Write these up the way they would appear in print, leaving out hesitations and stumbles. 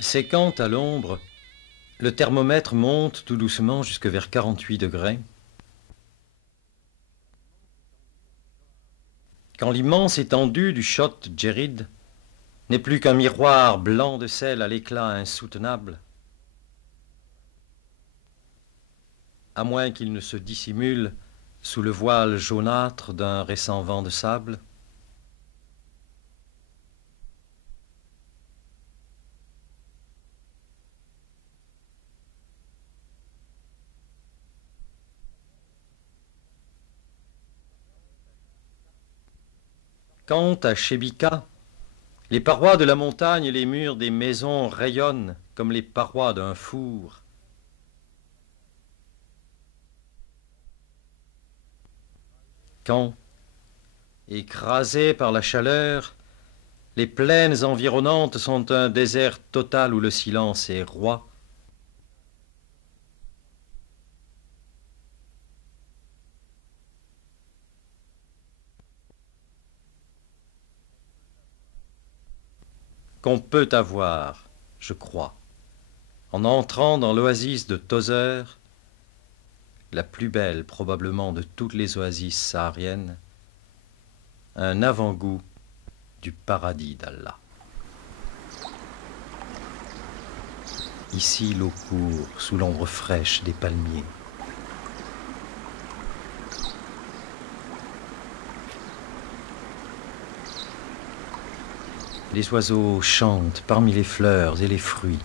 C'est quand, à l'ombre, le thermomètre monte tout doucement jusque vers 48 degrés, quand l'immense étendue du Chott Djerid n'est plus qu'un miroir blanc de sel à l'éclat insoutenable, à moins qu'il ne se dissimule sous le voile jaunâtre d'un récent vent de sable. Quand, à Chebika, les parois de la montagne et les murs des maisons rayonnent comme les parois d'un four, quand, écrasées par la chaleur, les plaines environnantes sont un désert total où le silence est roi, qu'on peut avoir, je crois, en entrant dans l'oasis de Tozeur, la plus belle probablement de toutes les oasis sahariennes, un avant-goût du paradis d'Allah. Ici l'eau court sous l'ombre fraîche des palmiers. Les oiseaux chantent parmi les fleurs et les fruits.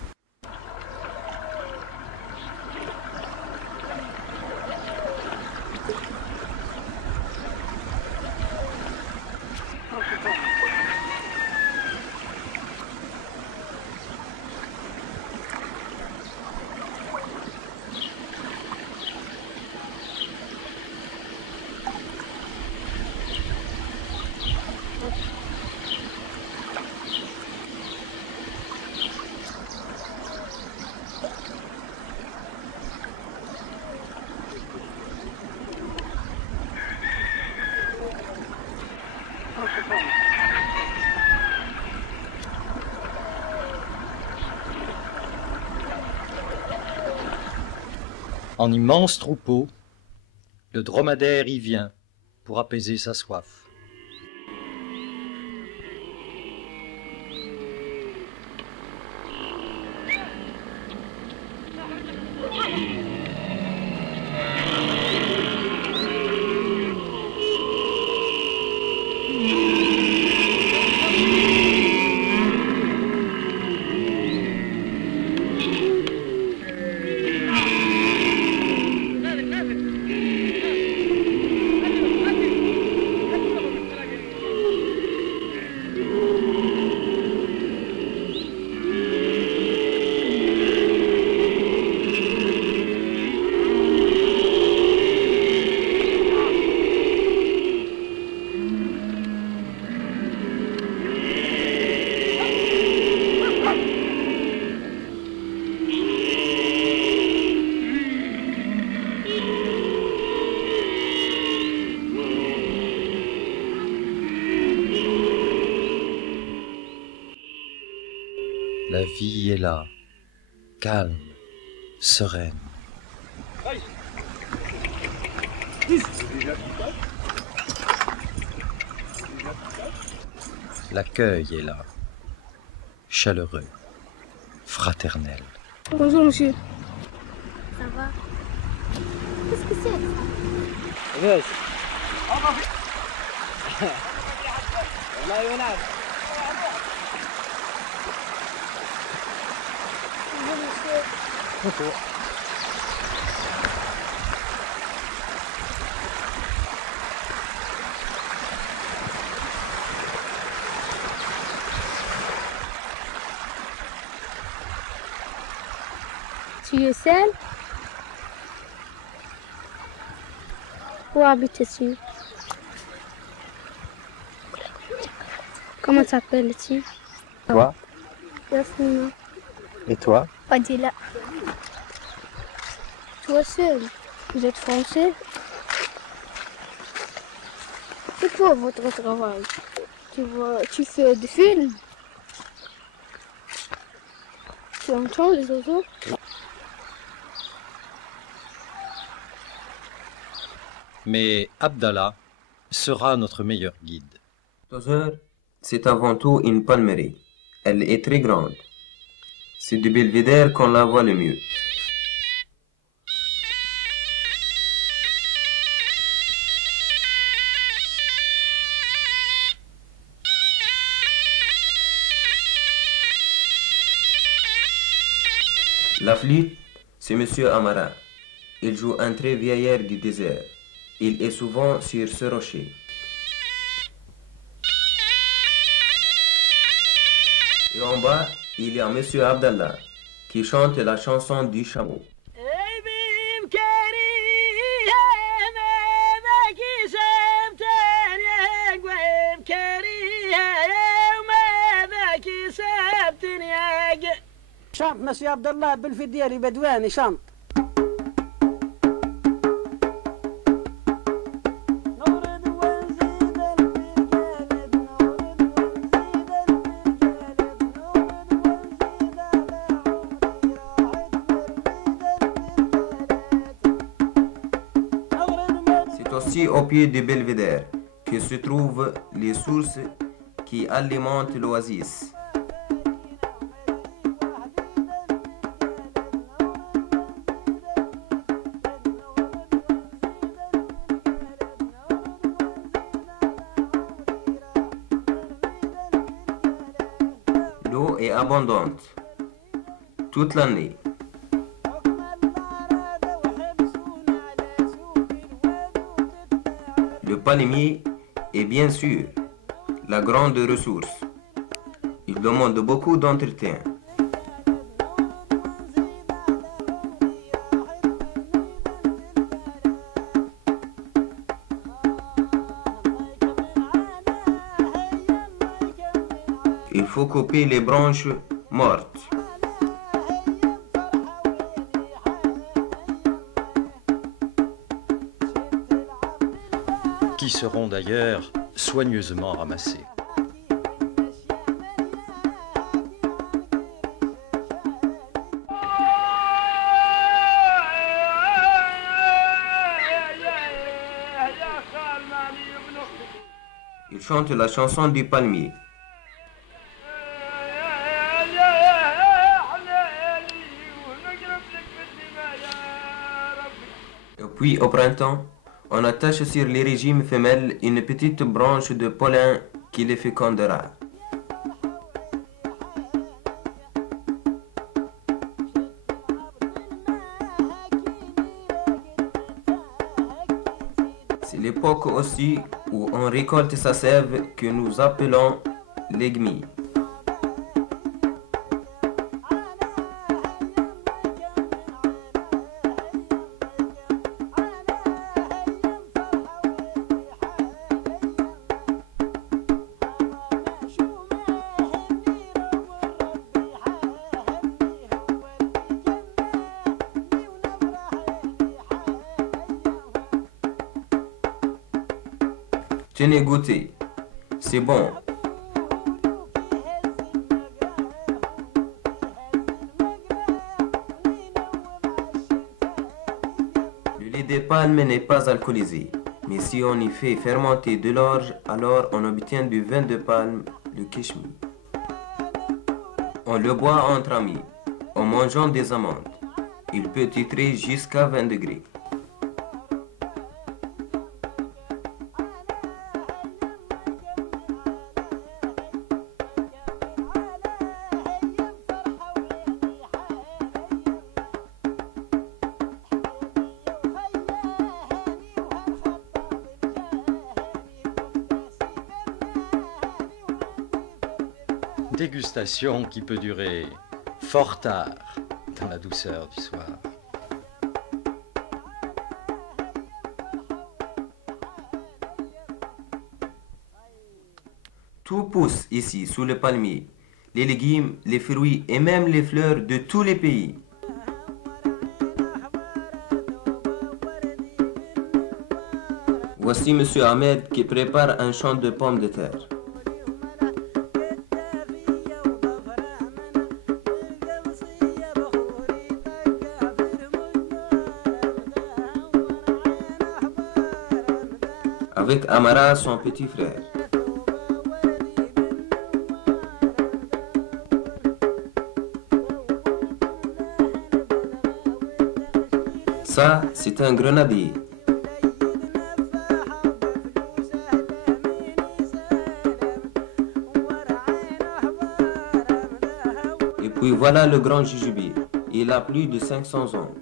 En immense troupeau, le dromadaire y vient pour apaiser sa soif. La vie est là, calme, sereine. L'accueil est là, chaleureux, fraternel. Bonjour monsieur. Ça va? Qu'est-ce que c'est ça? غاز والله يونس Bonjour monsieur. Tu es seul? Où habites-tu? Comment t'appelles-tu? Toi Yasmina. et toi? Fadila. Toi seul? Vous êtes français? C'est quoi votre travail? Tu fais des films? Tu entends les oiseaux? Mais Abdallah sera notre meilleur guide. Tozeur, c'est avant tout une palmeraie. Elle est très grande. C'est du belvédère qu'on la voit le mieux. La flûte, c'est Monsieur Amara. Il joue un très vieil air du désert. Il est souvent sur ce rocher. Et en bas, il y a Monsieur Abdallah, qui chante la chanson du chameau. شنط مسيو عبد الله بالفديري بدواني شنط C'est aussi au pied du belvédère que se trouvent les sources qui alimentent l'oasis. L'eau est abondante toute l'année. Le palmier est bien sûr la grande ressource. Il demande beaucoup d'entretien. Il faut couper les branches mortes. Qui seront d'ailleurs soigneusement ramassés. Il chante la chanson du palmier. Et puis au printemps, on attache sur les régimes femelles une petite branche de pollen qui les fécondera. C'est l'époque aussi où on récolte sa sève que nous appelons l'aigmi. Tenez, goûtez, c'est bon. Le lait des palmes n'est pas alcoolisé, mais si on y fait fermenter de l'orge, alors on obtient du vin de palme, le kishmi. On le boit entre amis, en mangeant des amandes. Il peut titrer jusqu'à 20 degrés. Dégustation qui peut durer fort tard dans la douceur du soir. Tout pousse ici sous le palmier, les légumes, les fruits et même les fleurs de tous les pays. Voici Monsieur Ahmed qui prépare un champ de pommes de terre. avec Amara, son petit frère. Ça, c'est un grenadier. Et puis voilà le grand Jujubé. Il a plus de 500 ans.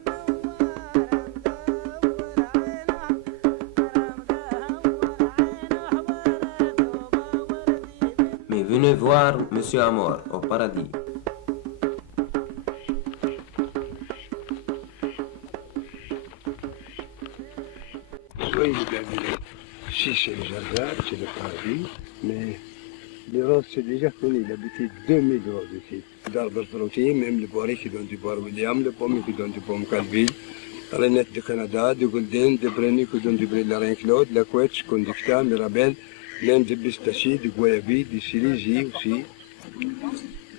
Mais venez voir Monsieur Amor au paradis. Oui, si c'est le jardin, c'est le paradis, mais les roses, c'est déjà connu. Il habitait 2000 roses ici. D'arbres fruitiers, même le poirier qui donne du poire William, le pomme qui donne du pomme Calville, la rainette du Canada, du Golden, du Brenny qui donne du blé de la Reine Claude, la Quetch, Conducta, Mirabelle, même du pistachier, du guayabis, du cerisier aussi.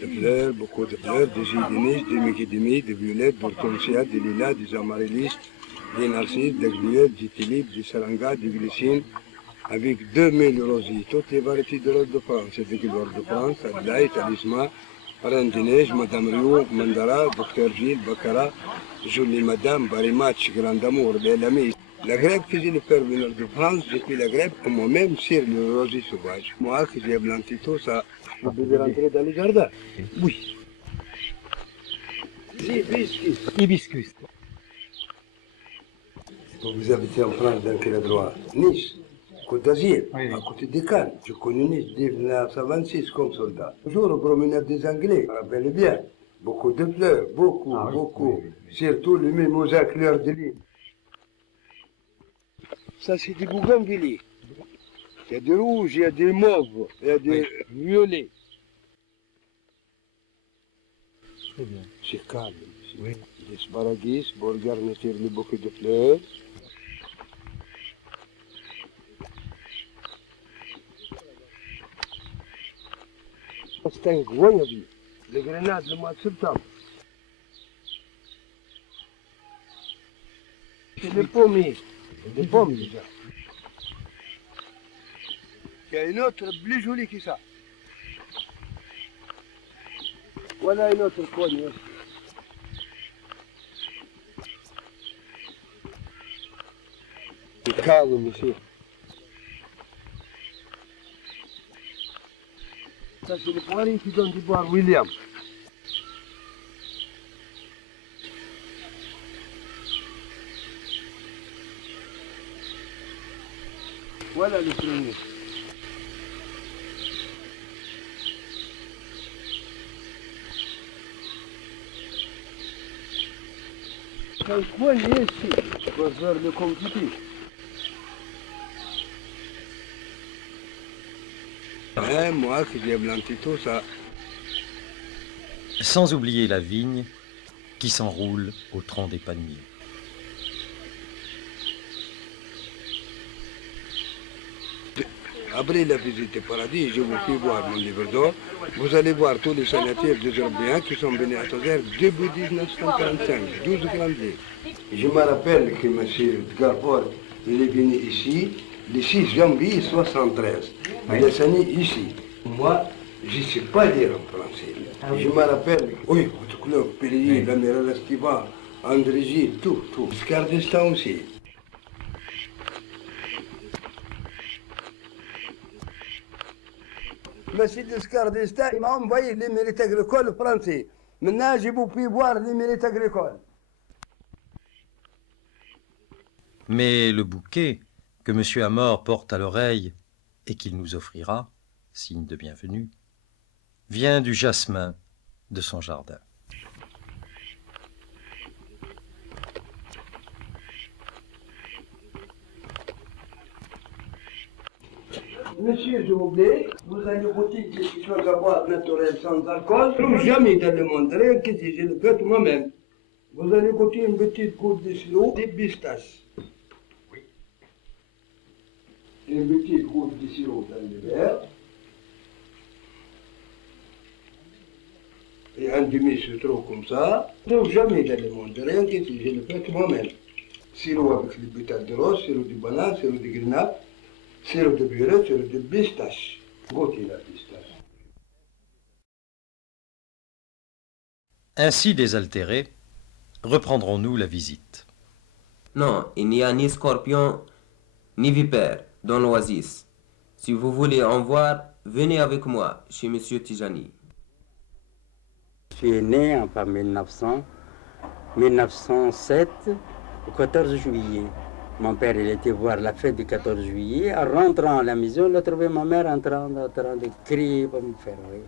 De fleurs, beaucoup de fleurs, des gélinis, des méquidémies, des violettes, des hortensias, des lilas, des amaryllis, des narcisses, des glieules, des tulipes, des sarangas, des glycines, avec 2000 rosiers, toutes les variétés de roses de France. C'est des roses de France, Adelaï, Talisman, Reine des Neiges, Madame Rio, Mandara, Docteur Gilles, Baccarat, Jolie Madame, Barimatch, Grand Amour, Belle Amie. La grève que j'ai le faire venir de France, depuis la grève, moi-même, sur le rosier sauvage. Moi, que j'ai blanchi tout ça, vous devez rentrer dans les jardins. Oui. Hibiscus. Hibiscus. Vous habitez en France, dans quel endroit? Nice, Côte d'Azur, Oui. à côté de Cannes. Je connais Nice dès 1926 comme soldat. Toujours aux promenades des Anglais, rappelez bien. Beaucoup de fleurs, beaucoup, Ah oui, beaucoup. oui, oui. Surtout les mimosas couleur de l'île. Ça, c'est des bougainvilliers. Il y a des rouges, il y a des mauves, il y a des violets. Très bien. C'est calme. Oui. Des sparagus pour garnir les bouquets de fleurs. C'est un guayabis. Les grenades le mois de septembre. C'est des pommiers. Des pommes déjà. Il y a une autre plus jolie que ça. Voilà une autre cogne aussi. C'est calme ici. Ça, c'est le poirier qui donne du boire William. Voilà le premier. C'est un coin ici pour faire le compliqué. Moi qui j'ai blanchi tout ça. Sans oublier la vigne qui s'enroule au tronc des palmiers. Après la visite au paradis, je vous fais voir mon livre d'or. Vous allez voir tous les sénateurs des Européens qui sont venus à Tozer depuis 1945, 12 grandes villes. Je me rappelle que M. Garfort, il est venu ici le 6 janvier 1973. Il est né ici. Moi, je ne sais pas lire en français. Je me rappelle, oui, votre club, Périllé, l'amiral Estival, André Gilles, tout. Scardestin aussi. Monsieur Descardestin, il m'a envoyé les mérites agricoles français. Maintenant, je vous puis voir les mérites agricoles. Mais le bouquet que M. Amor porte à l'oreille et qu'il nous offrira, signe de bienvenue, vient du jasmin de son jardin. Monsieur, je vous plaît, vous allez goûter quelque chose à boire naturel sans alcool. Jamais dans le monde, rien que si je le fais moi-même. Vous allez goûter une petite goutte de sirop de pistache. Oui. Une petite goutte de sirop dans le verre. Et un demi-citron comme ça. Jamais dans le monde, rien que si je le fais moi-même. Sirop avec les pétales de rose, sirop de banane, sirop de grenade. sirop de burette, sirop de pistache. Goûtez la pistache. Ainsi désaltérés, reprendrons-nous la visite. Non, il n'y a ni scorpion, ni vipère dans l'oasis. Si vous voulez en voir, venez avec moi chez M. Tijani. Je suis né en 1907, au 14 juillet. Mon père, il était voir la fête du 14 juillet. En rentrant à la maison, il a trouvé ma mère en train de crier pour me faire rire.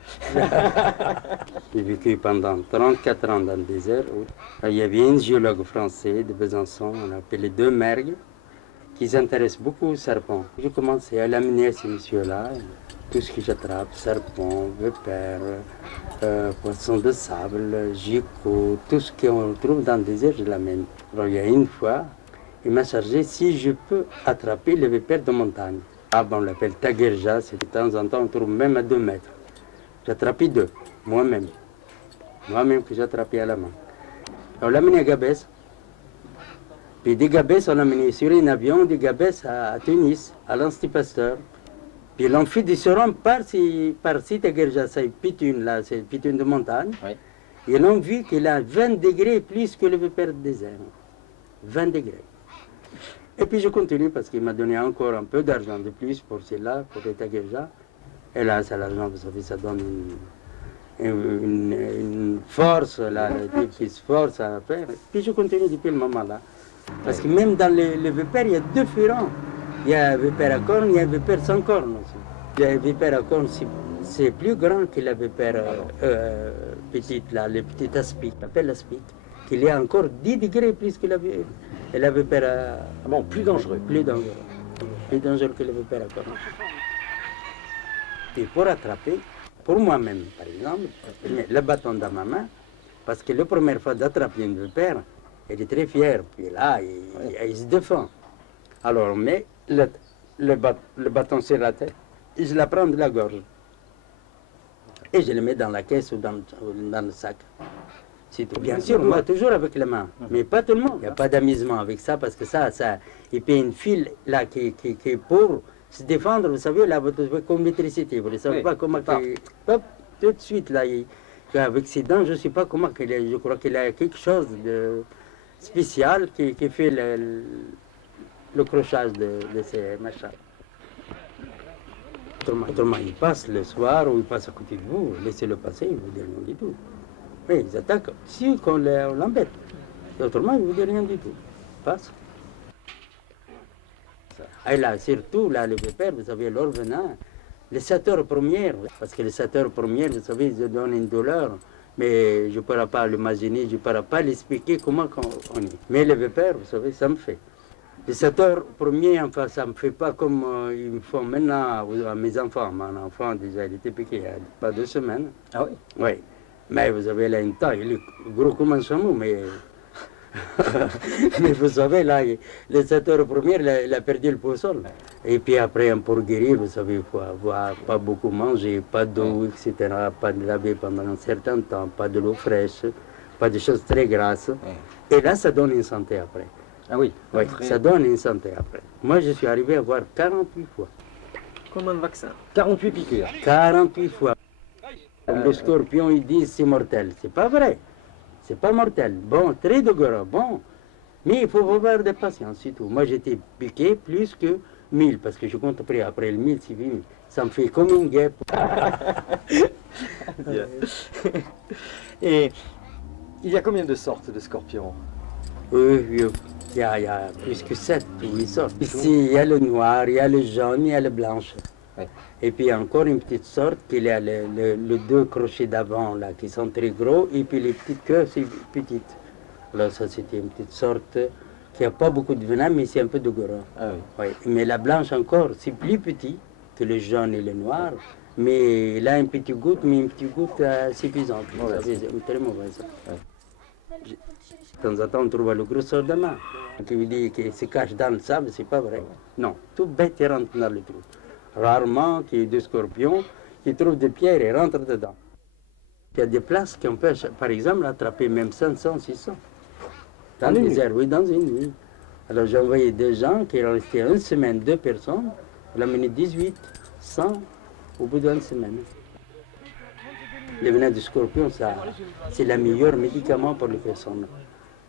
J'ai vécu pendant 34 ans dans le désert. Il y avait un géologue français de Besançon, on appelait Demergue, qui s'intéresse beaucoup aux serpents. J'ai commencé à l'amener ces messieurs-là, tout ce que j'attrape, serpents, vipères, poissons de sable, gigots, tout ce qu'on trouve dans le désert, je l'amène. Alors il y a une fois, il m'a chargé si je peux attraper les vipères de montagne. Ah bon, on l'appelle tagerja, c'est de temps en temps on trouve même à 2 mètres. J'ai attrapé 2, moi-même. Moi-même que j'ai attrapé à la main. On l'a amené à Gabès. Puis de Gabès, on l'a amené sur un avion de Gabès à Tunis, à l'Institut Pasteur. Puis l'on fait des serons par-ci, tagerja, c'est pitune, là, c'est pitune de montagne. Oui. Et l'on vit qu'il a 20 degrés plus que le vipère de désert. 20 degrés. Et puis je continue parce qu'il m'a donné encore un peu d'argent de plus pour cela, pour les tagerja. Et là, c'est l'argent, vous savez, ça donne une force, là, une force à faire. Puis je continue depuis le moment là. Parce que même dans les vipères, il y a différents. Il y a un vipère à cornes, il y a un vipère sans cornes aussi. Il y a un vipère à cornes, c'est plus grand que la vipère petite, là, les petites aspics, on appelle l'aspic. Il y a encore 10 degrés plus que la vipère à... Bon, plus dangereux. Plus dangereux. Plus dangereux que la vipère à cornes. Et pour attraper, pour moi-même, par exemple, le bâton dans ma main, parce que la première fois d'attraper une vipère, elle est très fière, puis là, il se défend. Alors, on met le bâton sur la tête, et je la prends de la gorge. Et je le mets dans la caisse ou dans le sac. Bien sûr, moi, toujours avec les mains, mais pas tout le monde. Il n'y a pas d'amusement avec ça, parce que ça, il paye une file là qui est pour se défendre, vous savez, là, comme l'électricité, vous ne savez pas comment... Hop, tout de suite, là, avec ses dents, je ne sais pas comment, je crois qu'il a quelque chose de spécial qui fait le crochage de ces machins. Autrement, il passe le soir ou il passe à côté de vous, laissez-le passer, il ne vous dit rien du tout. Oui, ils attaquent si on l'embête. Autrement, il ne vous dit rien du tout. Passe. Et là, surtout, là, le vipère, vous savez, leur venin, les 7 heures premières, parce que les 7 heures premières, vous savez, ils donnent une douleur, mais je ne pourrais pas l'imaginer, je ne pourrais pas l'expliquer comment on est. Mais le vipère, vous savez, ça me fait. Les 7 heures premières, enfin, ça ne me fait pas comme ils me font maintenant à mes enfants. Mon enfant, déjà, il était piqué il n'y a pas 2 semaines. Ah oui? Oui. Mais vous savez, là, une taille, il est gros comme un chameau, mais... mais vous savez, là, les 7 heures premières, il a perdu le poisson. Et puis après, pour guérir, vous savez, il faut avoir pas beaucoup manger, pas d'eau, etc., pas de laver pendant un certain temps, pas de l'eau fraîche, pas de choses très grasses. Et là, ça donne une santé après. Ah oui? Oui, ça donne une santé après. Moi, je suis arrivé à avoir 48 fois. Combien de vaccins? 48 piqûres. 48 fois. Le scorpion, ils disent c'est mortel. C'est pas vrai. C'est pas mortel. Bon, très douloureux, bon. Mais il faut avoir de patience, c'est tout. Moi, j'étais piqué plus que 1000, parce que je compte après le 1000, c'est fini. Ça me fait comme une guêpe. Et il y a combien de sortes de scorpions? Il y a plus que 7 ou 8 sortes. Ici, il y a le noir, il y a le jaune, il y a le blanche. Ouais. Et puis encore une petite sorte, qu'il y a les 2 crochets d'avant là, qui sont très gros, et puis les petites queues, c'est petites. Alors ça, c'était une petite sorte qui n'a pas beaucoup de venin, mais c'est un peu douloureux. Ah oui. Ouais. Mais la blanche encore, c'est plus petit que le jaune et le noir, mais il a une petite goutte, mais une petite goutte suffisante. C'est très mauvais ça. Ouais. De temps en temps, on trouve le grosseur de main, qui veut dire qu'il se cache dans le sable, c'est pas vrai. Non, tout bête rentre dans le trou. Rarement qu'il y ait des scorpions qui trouvent des pierres et rentrent dedans. Il y a des places qu'on peut, par exemple, attraper même 500, 600. Dans les airs, oui, dans une nuit. Alors j'ai envoyé des gens qui restaient 1 semaine, 2 personnes, On a mené 18, 100 au bout d'une semaine. Le venin du scorpion, c'est le meilleur médicament pour les personnes.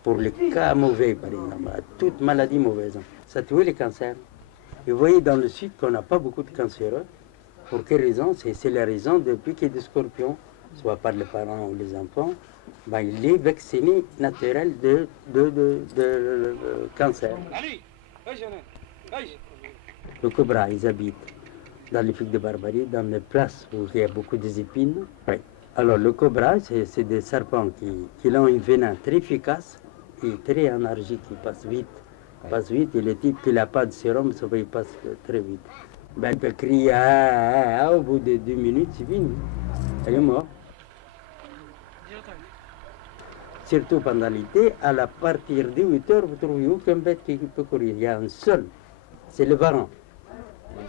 Pour les cas mauvais, par exemple, toute maladie mauvaise. Ça tue les cancers. Et vous voyez dans le sud qu'on n'a pas beaucoup de cancéreux. Pour quelle raison? C'est la raison depuis qu'il y a des scorpions, soit par les parents ou les enfants, ben, il est vacciné naturel de cancer. Le cobra, ils habitent dans les figues de Barbarie, dans les places où il y a beaucoup d'épines. Oui. Alors le cobra, c'est des serpents qui ont une venin très efficace et très énergique, qui passe vite. Et le type qui n'a pas de sérum, ça va, il passe très vite. Ben, il peut crier au bout de 2 minutes, c'est fini. Elle est morte. Surtout pendant l'été, à partir de 8 heures, vous ne trouvez aucun bête qui peut courir. Il y a un seul, c'est le varan.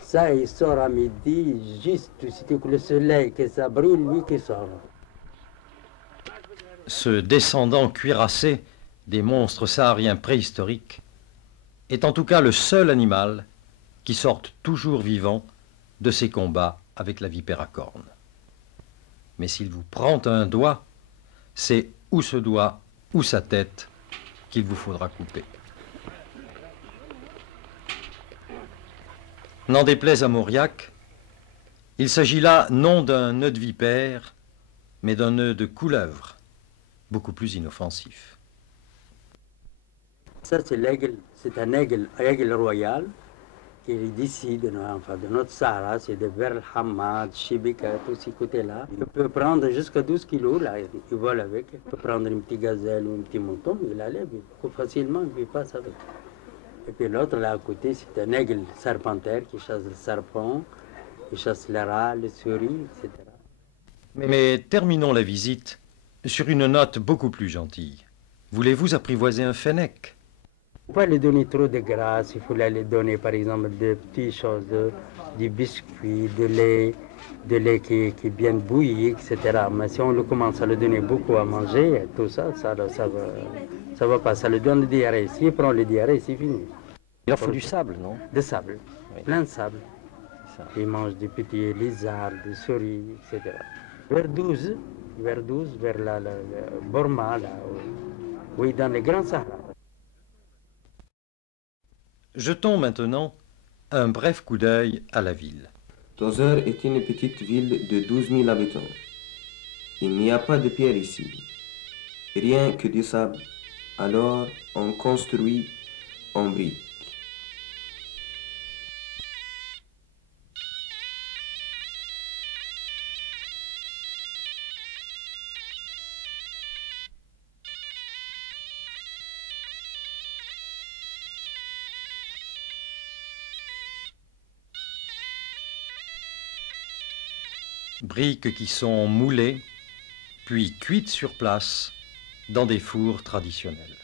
Ça, il sort à midi, juste, c'était que le soleil, que ça brûle, lui qui sort. Ce descendant cuirassé des monstres sahariens préhistoriques est en tout cas le seul animal qui sorte toujours vivant de ses combats avec la vipère à cornes. Mais s'il vous prend un doigt, c'est ou ce doigt ou sa tête qu'il vous faudra couper. N'en déplaise à Mauriac, il s'agit là non d'un nœud de vipère, mais d'un nœud de couleuvre, beaucoup plus inoffensif. Ça, c'est l'aigle, c'est un aigle royal qui est d'ici, de notre Sahara, c'est de vers Hamad, Chibika, tous ces côtés-là. Il peut prendre jusqu'à 12 kilos, là, il vole avec. Il peut prendre une petite gazelle ou un petit mouton, il la lève facilement, il passe avec. Et puis l'autre, là, à côté, c'est un aigle serpentaire qui chasse le serpent, qui chasse les rats, les souris, etc. Mais terminons la visite sur une note beaucoup plus gentille. Voulez-vous apprivoiser un fennec? Il ne faut pas lui donner trop de grâce, il faut lui donner par exemple des petites choses, des biscuits, de lait qui est bien bouilli, etc. Mais si on le commence à lui donner beaucoup à manger, tout ça va pas, ça lui donne le diarrhée. S'il prend le diarrhée, c'est fini. Il leur faut du sable, non? De sable, Oui. plein de sable. Il mange des petits lézards, des souris, etc. Vers 12, vers la Burma, là, oui, dans les grands Sahara. Jetons maintenant un bref coup d'œil à la ville. Tozeur est une petite ville de 12 000 habitants. Il n'y a pas de pierre ici, rien que du sable. Alors on construit en briques. Briques qui sont moulées, puis cuites sur place dans des fours traditionnels.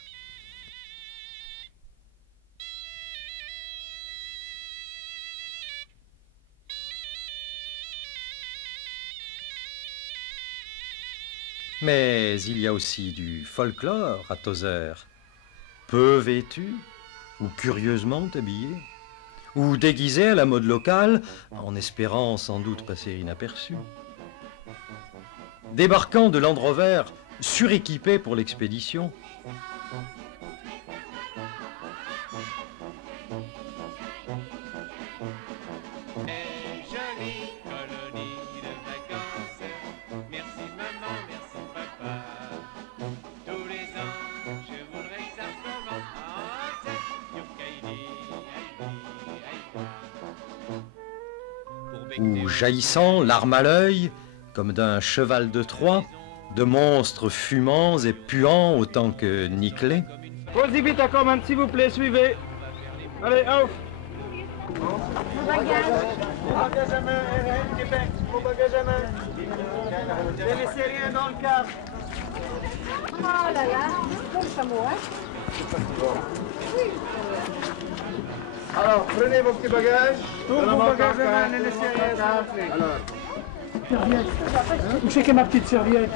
Mais il y a aussi du folklore à Tozeur, peu vêtu ou curieusement habillé, ou déguisé à la mode locale, en espérant sans doute passer inaperçu. Débarquant de Land Rover, suréquipé pour l'expédition, ou jaillissant, l'arme à l'œil, comme d'un cheval de Troie, de monstres fumants et puants autant que nickelés. Posez vite à commande, s'il vous plaît, suivez. Allez, off. Mon bagage. Mon bagage à main, RN Québec, mon bagage à main. Ne laissez rien dans le cadre. Oh là là, comme ça, moi. Alors, prenez vos petits bagages. Tous vos bagages à main, ne laissez rien, s'il vous plaît. Alors. Où c'est que ma petite serviette?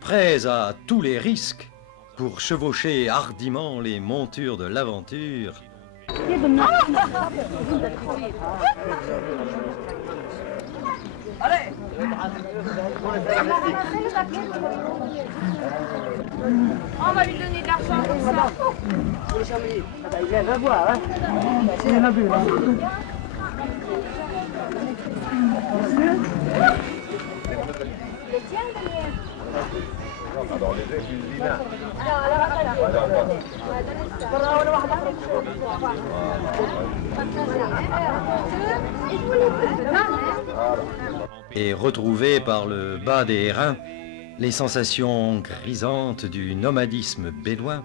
Prêts à tous les risques pour chevaucher hardiment les montures de l'aventure, On va lui donner de l'argent pour ça. Il va voir, hein. C'est un abus, hein. Et retrouver par le bas des reins les sensations grisantes du nomadisme bédouin.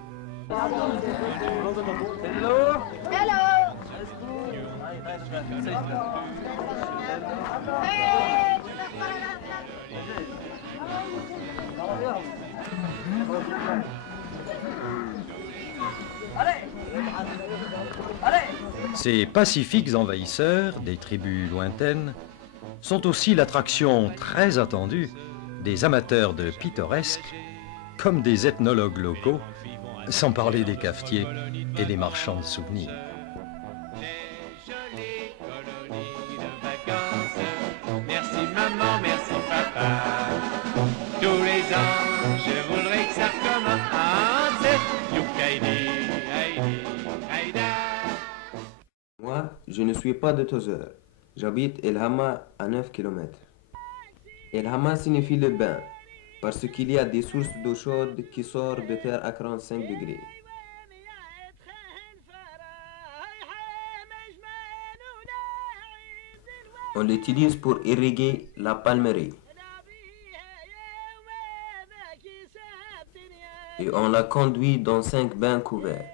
Ces pacifiques envahisseurs des tribus lointaines sont aussi l'attraction très attendue des amateurs de pittoresque comme des ethnologues locaux, sans parler des cafetiers et des marchands de souvenirs. Merci maman, merci papa. Tous les ans, je voudrais que ça recommence. Youkaidi, Heidi, Haïda. Moi, je ne suis pas de Tozeur. J'habite El Hama à 9 km. El Hama signifie le bain, parce qu'il y a des sources d'eau chaude qui sortent de terre à 45 degrés. On l'utilise pour irriguer la palmeraie. Et on la conduit dans 5 bains couverts.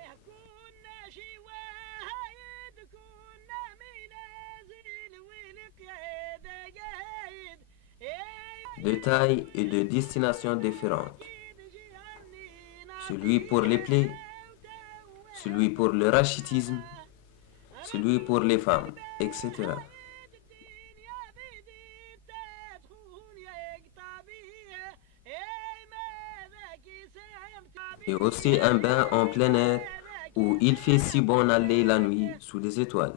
De taille et de destination différentes. Celui pour les plaies, celui pour le rachitisme, celui pour les femmes, etc. Et aussi un bain en plein air où il fait si bon aller la nuit sous les étoiles.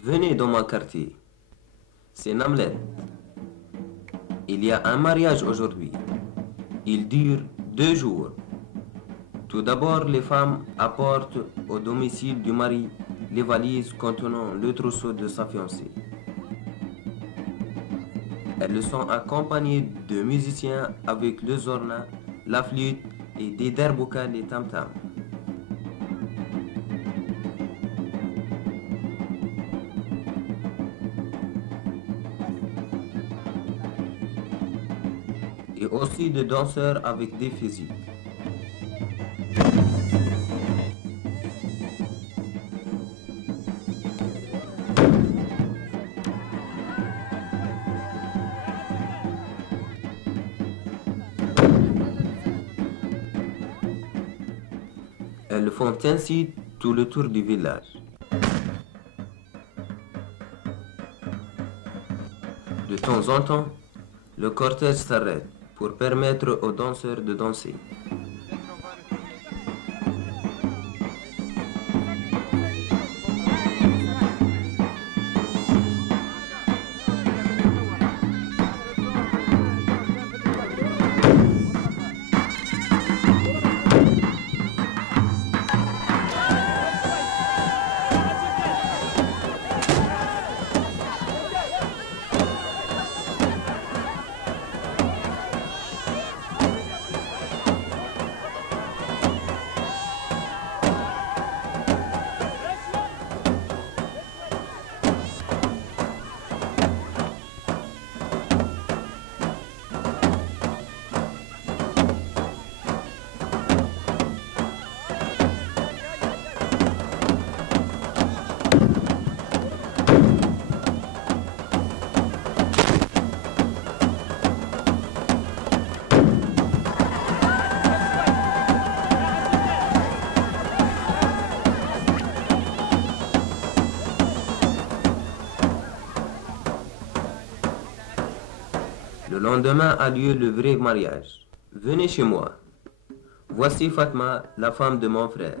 Venez dans mon quartier. C'est Namlet. Il y a un mariage aujourd'hui. Il dure 2 jours. Tout d'abord, les femmes apportent au domicile du mari les valises contenant le trousseau de sa fiancée. Elles sont accompagnées de musiciens avec le zorna, la flûte et des derboukas et tam-tam. Et aussi de danseurs avec des fusils. Elles font ainsi tout le tour du village. De temps en temps, le cortège s'arrête pour permettre aux danseurs de danser. lendemain a lieu le vrai mariage. Venez chez moi. Voici Fatma, la femme de mon frère.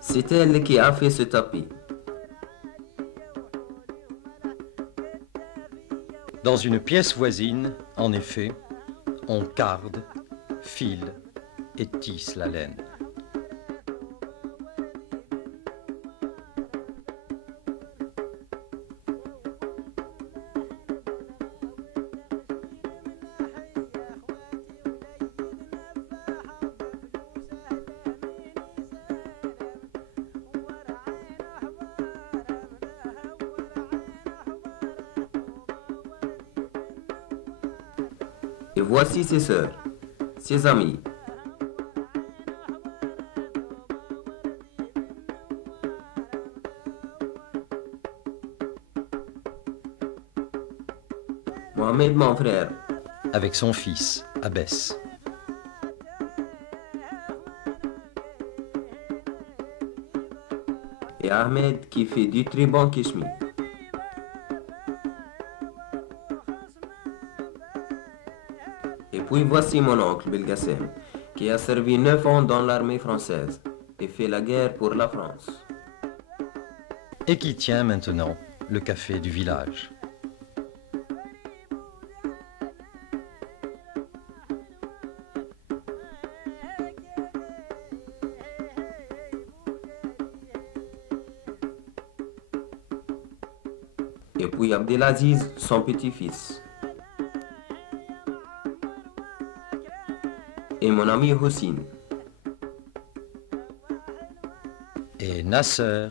C'est elle qui a fait ce tapis. Dans une pièce voisine, en effet, on carde, file et tisse la laine. Et voici ses sœurs, ses amis. Mohamed, mon frère. Avec son fils, Abbès. Et Ahmed qui fait du très bon kishmi. Et puis voici mon oncle Belgassem, qui a servi 9 ans dans l'armée française et fait la guerre pour la France. Et qui tient maintenant le café du village. Et puis Abdelaziz, son petit-fils. Et mon ami Hossein. Et Nasser.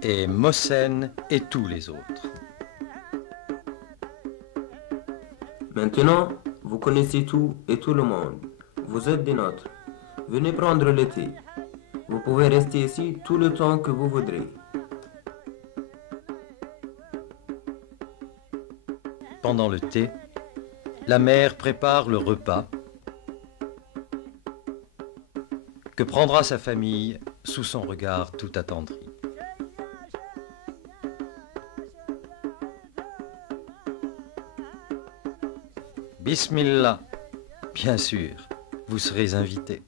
Et Mohsen et tous les autres. Maintenant, vous connaissez tout et tout le monde. Vous êtes des nôtres. Venez prendre le thé. Vous pouvez rester ici tout le temps que vous voudrez. Pendant le thé, la mère prépare le repas que prendra sa famille sous son regard tout attendri. Bismillah, bien sûr, vous serez invités.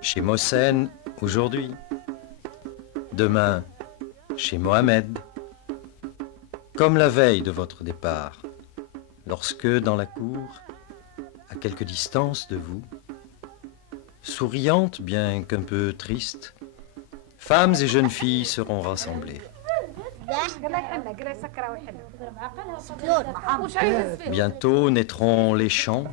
Chez Mohsen, aujourd'hui. Demain, chez Mohamed. Comme la veille de votre départ, lorsque, dans la cour, à quelque distance de vous, souriantes bien qu'un peu tristes, femmes et jeunes filles seront rassemblées. Bientôt naîtront les chants,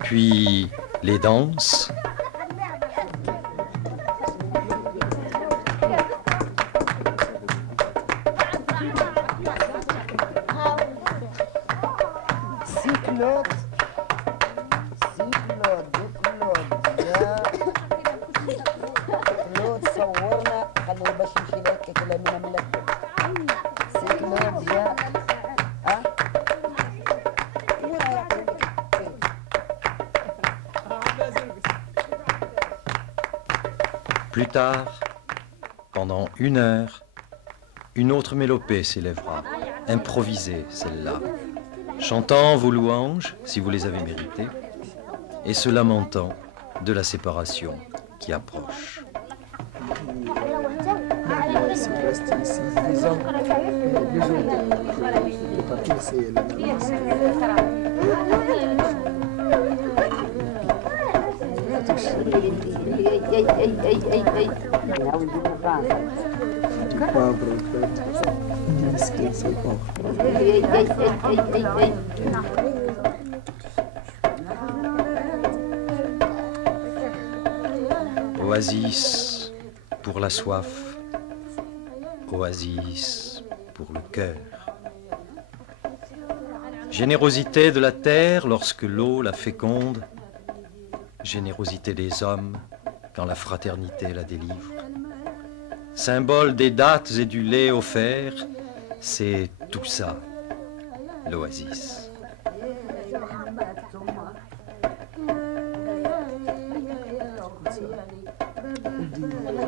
puis les danses, plus tard, pendant 1 heure, une autre mélopée s'élèvera, improvisée celle-là, chantant vos louanges, si vous les avez méritées, et se lamentant de la séparation qui approche. Du poivre, Oasis pour la soif, oasis pour le cœur. Générosité de la terre lorsque l'eau la féconde, générosité des hommes quand la fraternité la délivre. Symbole des dattes et du lait offert, c'est tout ça, l'oasis.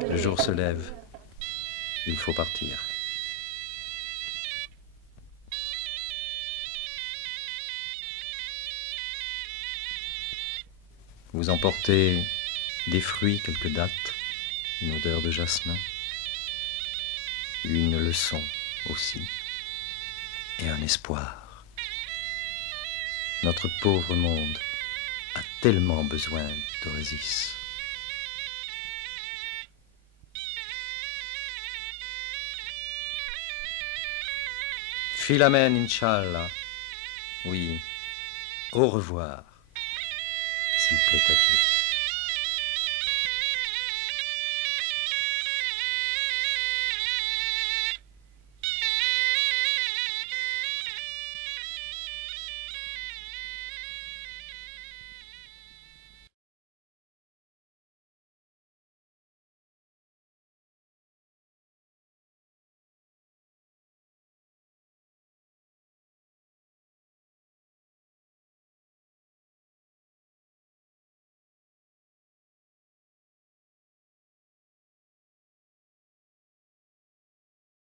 Le jour se lève, il faut partir. Vous emportez des fruits, quelques dattes, une odeur de jasmin, une leçon aussi, et un espoir. Notre pauvre monde a tellement besoin d'oasis. Philamen, Inch'Allah. Oui, au revoir, s'il plaît à Dieu.